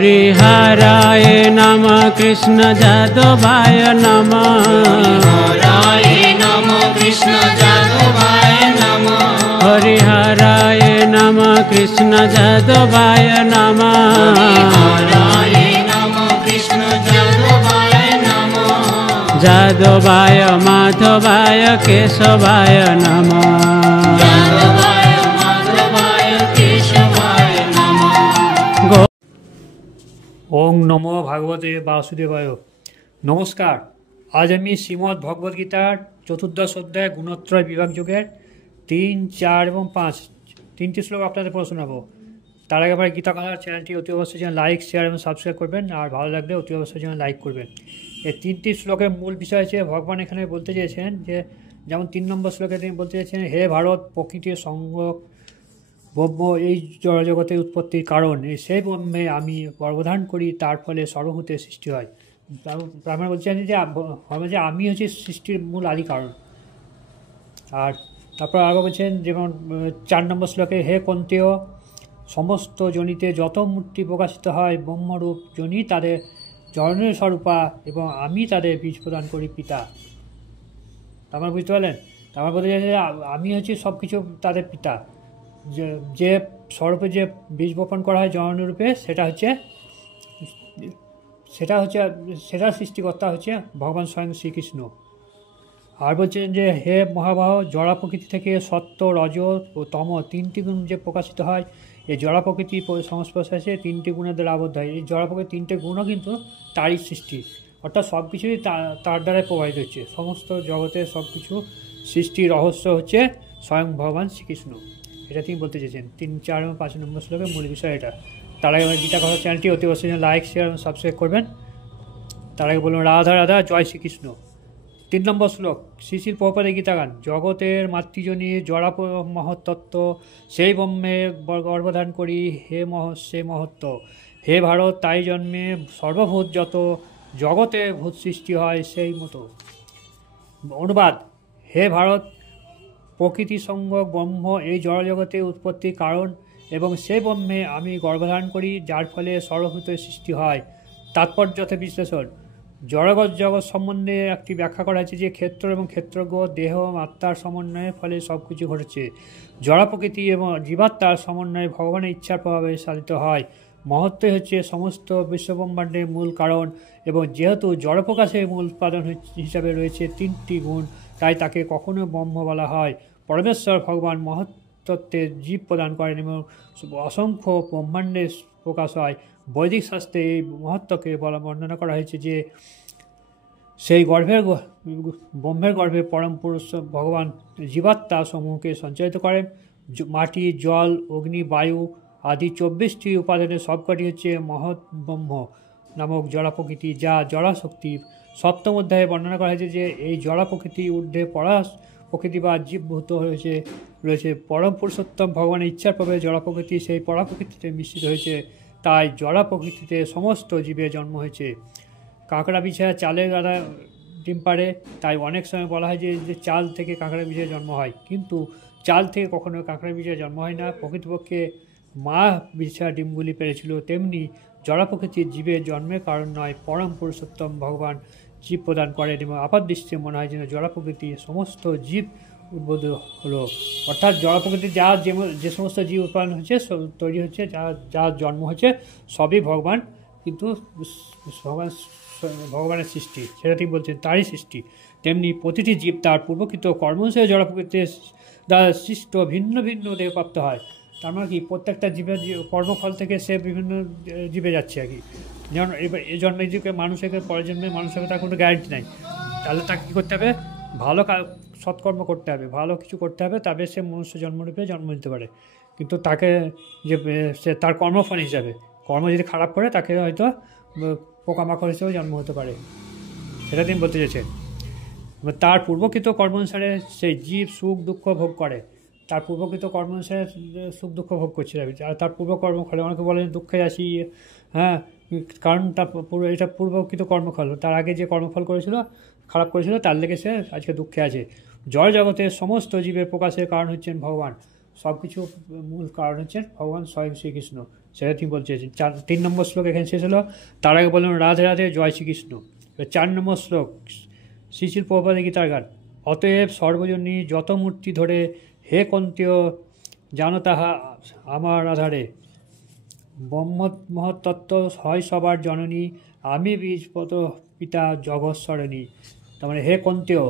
हरिहराय नमः कृष्ण जादवाय नमः हरिहराय नमः कृष्ण जादवाय नमः हरिहराय नमः कृष्ण जादवाय नमः हरिहराय नमः कृष्ण जादवाय नमः जादवाय माधवाय केशवाय नमः जादवाय माधवाय केशवाय नमः। ओम नमो भगवते वासुदेवाय। नमस्कार। आज আমি শ্রীমদ্ ভগবদ গীতার চতুর্দশ অধ্যায় গুণত্রয় বিভাগ যোগের 3, 4 এবং 5 তিনটি শ্লোক আপনাদের পড়ে শোনাবো। তার আগে আমার গীতা কথার চ্যানেলটি অতি অবশ্যই যেন লাইক, শেয়ার এবং সাবস্ক্রাইব করবেন, আর ভালো লাগলে অতি অবশ্যই যেন লাইক করবেন। এই তিনটি শ্লোকের মূল বিষয় হচ্ছে ভগবান এখানে বলতে চেয়েছেন যে, যেমন 3 নম্বর শ্লোকে তিনি বলতে চেয়েছেন, হে ভারত, প্রকৃতির সঙ্গ ব্রহ্ম এই জড়জগতের উৎপত্তির কারণ, সেই ব্রহ্মে আমি গর্ভধারণ করি, তার ফলে সর্বভূতের সৃষ্টি হয়। ব্রাহ্মণ বলছেন যে আমি হচ্ছে সৃষ্টির মূল আদি কারণ। আর তারপর আরও বলছেন, যেমন 4 নম্বর শ্লোকে, হে কন্তেয়, সমস্ত জনিতে যত মূর্তি প্রকাশিত হয় ব্রহ্মরূপ জনি তাদের জননের স্বরূপা, এবং আমি তাদের বীজ প্রদান করি পিতা। আমার বুঝতে পারলেন? আমার বলতে চাই যে আমি হচ্ছে সব কিছু তাদের পিতা। যে স্বরূপে যে বীজ বপন করা হয় জনরূপে, সেটার সৃষ্টিকর্তা হচ্ছে ভগবান স্বয়ং শ্রীকৃষ্ণ। আর বলছেন যে, হে মহাবাহ, জড়া প্রকৃতি থেকে সত্য, রজ ও তম 3টি গুণ যে প্রকাশিত হয়, এই জড়া প্রকৃতি সংস্পর্শে আসে 3টি গুণের দ্বারা আবদ্ধ হয়। এই জড়া প্রকৃতি 3টে গুণও কিন্তু তারই সৃষ্টি, অর্থাৎ সব কিছুই তার দ্বারাই প্রভাবিত হচ্ছে। সমস্ত জগতের সব কিছু সৃষ্টির রহস্য হচ্ছে স্বয়ং ভগবান শ্রীকৃষ্ণ। এটা তিনি বলতে চেয়েছেন 3, 4 এবং 5 নম্বর শ্লোকের মূল বিষয় এটা। তার আগে গীতা কথা চ্যানেলটি অতি অবশ্যই লাইক, শেয়ার এবং সাবস্ক্রাইব করবেন। তার আগে বলুন রাধা রাধা, জয় শ্রীকৃষ্ণ। 3 নম্বর শ্লোক, শ্রী শ্রী প্রভুপাদের গীতাগান। জগতের মাতৃজনী জড়া মহত্তত্ত্ব, সেই ব্রহ্মে গর্ভধারণ করি, সে মহত্ত্ব। হে ভারত, তাই জন্মে সর্বভূত যত, জগতে ভূত সৃষ্টি হয় সেই মতো। অনুবাদ, হে ভারত, প্রকৃতি সঙ্গ ব্রহ্ম এই জড়জগতের উৎপত্তির কারণ, এবং সেই ব্রহ্মে আমি গর্ভধারণ করি, যার ফলে সর্বভূতের সৃষ্টি হয়। তাৎপর্যতে বিশ্লেষণ, জড়গত জগৎ সম্বন্ধে একটি ব্যাখ্যা করা হয়েছে যে, ক্ষেত্র এবং ক্ষেত্রজ্ঞ দেহ এবং আত্মার সমন্বয়ের ফলে সব কিছু ঘটেছে। জড় প্রকৃতি এবং জীবাত্মার সমন্বয়ে ভগবানের ইচ্ছার প্রভাবে সাধিত হয়। মহত্বই হচ্ছে সমস্ত বিশ্বব্রহ্মাণ্ডের মূল কারণ, এবং যেহেতু জড় প্রকাশের মূল উৎপাদন হিসাবে রয়েছে 3টি গুণ, তাই তাকে কখনো ব্রহ্ম বলা হয়। পরমেশ্বর ভগবান মহত্তত্ত্বের জীব প্রদান করেন এবং অসংখ্য ব্রহ্মাণ্ডের প্রকাশ হয়। বৈদিক শাস্ত্রে এই মহত্ত্বকে বর্ণনা করা হয়েছে যে, সেই ব্রহ্মের গর্ভে পরম পুরুষ ভগবান জীবাত্মা সমূহকে সঞ্চালিত করেন। মাটি, জল, অগ্নি, বায়ু আদি 24টি উপাদানের সবকটি হচ্ছে মহৎ ব্রহ্ম নামক জড়া প্রকৃতি, যা জড়া শক্তি। 7ম অধ্যায়ে বর্ণনা করা হয়েছে যে, এই জড়া প্রকৃতি ঊর্ধ্বে পরা প্রকৃতি বা জীবভূত রয়েছে। পরম পুরুষোত্তম ভগবানের ইচ্ছার প্রভাবে জড়া প্রকৃতি সেই পরা প্রকৃতিতে মিশ্রিত হয়েছে, তাই জড়া প্রকৃতিতে সমস্ত জীবের জন্ম হয়েছে। কাঁকড়া বিছায়া চালের গাদা ডিম পাড়ে, তাই অনেক সময় বলা হয় যে চাল থেকে কাঁকড়া বিছায় জন্ম হয়, কিন্তু চাল থেকে কখনো কাঁকড়া বিছায় জন্ম হয় না। প্রকৃতপক্ষে মা বিছা ডিমগুলি পেরেছিল, তেমনি জড়া প্রকৃতির জীবের জন্মের কারণ নয়, পরম পুরুষোত্তম ভগবান জীব প্রদান করেন, এবং আপাত দৃষ্টিতে মনে হয় যেন জড়া প্রকৃতির সমস্ত জীব উদ্ভূত হলো। অর্থাৎ জড়া প্রকৃতির যে সমস্ত জীব উৎপাদন হচ্ছে, তৈরি হচ্ছে, যার জন্ম হচ্ছে, সবই ভগবান, কিন্তু ভগবানের সৃষ্টি, সেটা তিনি বলছেন তারই সৃষ্টি। তেমনি প্রতিটি জীব তার পূর্বকৃত কর্মসে জড়া প্রকৃতির দ্বারা সৃষ্ট ভিন্ন ভিন্ন দেহপ্রাপ্ত হয়। তার মানে কি, প্রত্যেকটা জীবের কর্মফল থেকে সে বিভিন্ন জীবে যাচ্ছে আর কি। যেমন এবার এই জন্মে জীবকে মানুষকে, পরের জন্মে মানুষ হবে, তার কোনো গ্যারান্টি নাই। তাহলে তাকে কী করতে হবে? ভালো সৎকর্ম করতে হবে, ভালো কিছু করতে হবে, তবে সে মনুষ্য জন্মরূপে জন্ম নিতে পারে। কিন্তু তাকে সে তার কর্মফল হিসাবে, কর্ম যদি খারাপ করে, তাকে হয়তো পোকামাকড় হিসেবে জন্ম হতে পারে, সেটা তিনি বলতে চেয়েছেন। তার পূর্বকৃত কর্ম অনুসারে সেই জীব সুখ দুঃখ ভোগ করে, তার পূর্বকৃত কর্ম অনুসারে সুখ দুঃখ ভোগ করছে। আর তার পূর্বকর্ম ফলে অনেকে বলেন দুঃখে আসি, হ্যাঁ, কারণ তার এটা পূর্বকৃত কর্মফল, তার আগে যে কর্মফল করেছিল, খারাপ করেছিল, তার লেগে সে আজকে দুঃখে আছে। জড় জগতের সমস্ত জীবের প্রকাশের কারণ হচ্ছেন ভগবান। সব কিছু মূল কারণ হচ্ছেন ভগবান স্বয়ং শ্রীকৃষ্ণ, সেটা তিনি বলতে চেয়েছেন। 3 নম্বর শ্লোক এখানে শেষ হলো। তার আগে বললেন রাধে রাধে জয় শ্রীকৃষ্ণ। 4 নম্বর শ্লোক শ্রীশিল প্রভুপাদের গীতার গান। অতএব সর্বজনী যত মূর্তি ধরে হে কন্তীয় জানো তাহা আমার আধারে, ব্রহ্ম মহত্তত্ত্ব হয় সবার জননী, আমি বীজপত পিতা জগৎসরণী। তার মানে হে কন্তীয়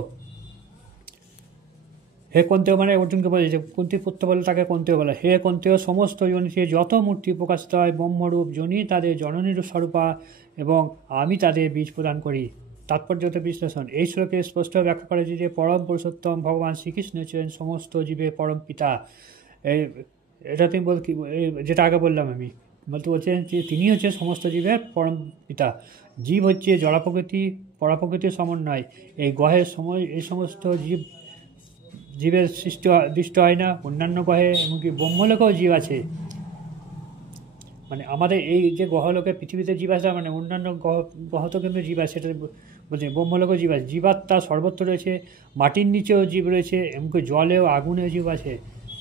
মানে অর্জুনকে বলে, যে কুন্তির পুত্র বলে তাকে কন্তীয় বলে। হে কন্তীয়, সমস্ত জনিতে যত মূর্তি প্রকাশিত হয় ব্রহ্মরূপ জনি তাদের জননীর স্বরূপা, এবং আমি তাদের বীজ প্রদান করি। তাৎপর্যত বিশ্লেষণ। এই শ্লোকে স্পষ্ট ব্যাখ্যা করেছে যে পরম পুরুষোত্তম ভগবান শ্রীকৃষ্ণ ছিলেন সমস্ত জীবের পরম পিতা। এটা তিনি যেটা আগে বললাম আমি, বলছেন যে তিনি হচ্ছেন সমস্ত জীবের পরম পিতা। জীব হচ্ছে জড় প্রকৃতি পরাপ্রকৃতির সমন্বয়। এই গ্রহের সময় এই সমস্ত জীবের দৃষ্ট হয় না। অন্যান্য গ্রহে এমনকি ব্রহ্মলোকেও জীব আছে। মানে আমাদের এই যে গ্রহলোকে পৃথিবীতে জীব আছে, মানে অন্যান্য গ্রহতেও কিন্তু জীব আছে, সেটা বলছে ব্রহ্মলোকেও জীব আছে। জীবাত্মা সর্বত্র রয়েছে, মাটির নিচেও জীব রয়েছে, এমনকি জলেও আগুনেও জীব আছে,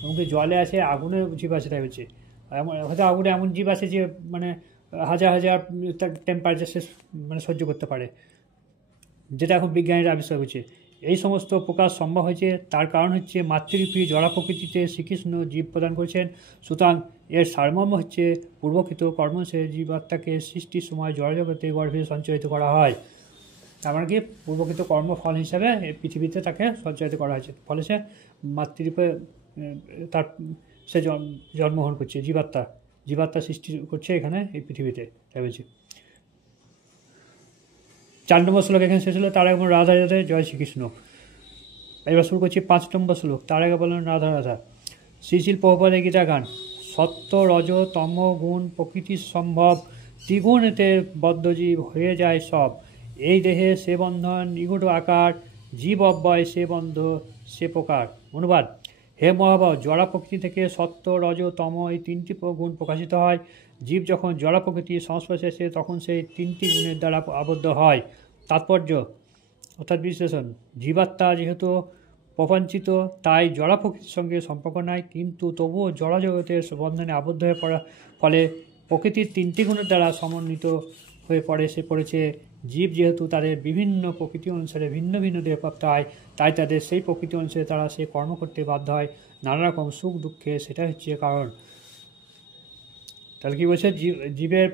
এমনকি জলে আছে আগুনেও জীব আছে। তাই হচ্ছে হয়তো আগুনে এমন জীব আছে যে মানে হাজার হাজার টেম্পারেচার মানে সহ্য করতে পারে, যেটা এখন বিজ্ঞানীরা আবিষ্কার করছে। এই সমস্ত প্রকাশ সম্ভব হয়েছে তার কারণ হচ্ছে মাতৃরূপী জড়া প্রকৃতিতে শ্রীকৃষ্ণ জীব প্রদান করেছেন। সুতরাং এর সারমর্ম হচ্ছে পূর্বকৃত কর্মসে জীবাত্মাকে সৃষ্টির সময় জড়জগতে গর্ভে সঞ্চারিত করা হয়। তার মানে কি পূর্বকৃত কর্মফল হিসাবে এই পৃথিবীতে তাকে সঞ্চারিত করা হয়েছে, ফলে সে মাতৃরূপে সে জন্মগ্রহণ করছে, জীবাত্মা সৃষ্টি করছে এখানে এই পৃথিবীতে। তাই বলছি 4 নম্বর শ্লোক এখানে শেষ হলো। তার আগে রাধা রাধা জয় শ্রীকৃষ্ণ। এবার শুরু করছি 5 নম্বর শ্লোক। তার আগে বললেন রাধা রাধা। শ্রীশিল প্রভুপাদের গীতা গান। সত্য রজ তম গুণ প্রকৃতির সম্ভব, ত্রিগুণেতে বদ্ধজীব হয়ে যায় সব। এই দেহে সে বন্ধন নিগুঢ় আকার, জীব অব্যয় সে বন্ধ সে প্রকার। অনুবাদ। হে মহাভাব, জড়া প্রকৃতি থেকে সত্য রজ তম এই 3টি গুণ প্রকাশিত হয়। জীব যখন জড়া প্রকৃতির সংস্পর্শে আসে তখন সেই 3টি গুণের দ্বারা আবদ্ধ হয়। তাৎপর্য অর্থাৎ বিশ্লেষণ। জীবাত্মা যেহেতু প্রপঞ্চিত তাই জড়া প্রকৃতির সঙ্গে সম্পর্ক নাই, কিন্তু তবুও জড়া জগতের বন্ধনে আবদ্ধ হয়ে পড়ার ফলে প্রকৃতির 3টি গুণের দ্বারা সমন্বিত হয়ে পড়েছে। জীব যেহেতু তাদের বিভিন্ন প্রকৃতি অনুসারে ভিন্ন ভিন্ন দেহপ্রাপ্ত হয়, তাই তাদের সেই প্রকৃতি অনুসারে তারা সে কর্ম করতে বাধ্য হয়, নানা রকম সুখ দুঃখে। সেটা হচ্ছে কারণ। তাহলে কি বলছে, জীবের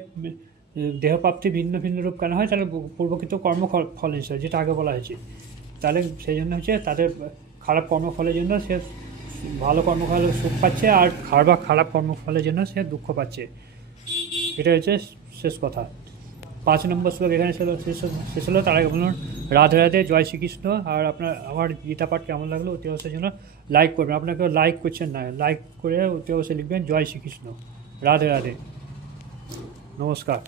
দেহপ্রাপ্তি ভিন্ন ভিন্ন রূপ কেন হয়? তাহলে পূর্বকৃত কর্মফল হিসেবে, যেটা আগে বলা হয়েছে। তাহলে সেই জন্য হচ্ছে তাদের খারাপ কর্মফলের জন্য সে ভালো কর্মফলে সুখ পাচ্ছে, আর খারাপ কর্মফলের জন্য সে দুঃখ পাচ্ছে। এটা হচ্ছে শেষ কথা। 5 নম্বর শ্লোক এখানে শেষ হলো। তার আগে বলুন রাধে রাধে জয় শ্রীকৃষ্ণ। আর আমার গীতা পাঠ কেমন লাগলো অতি অবশ্যই জন্য লাইক করবেন। আপনাকে লাইক করছেন না, লাইক করে অতি অবশ্যই লিখবেন জয় শ্রীকৃষ্ণ, রাধে রাধে, নমস্কার।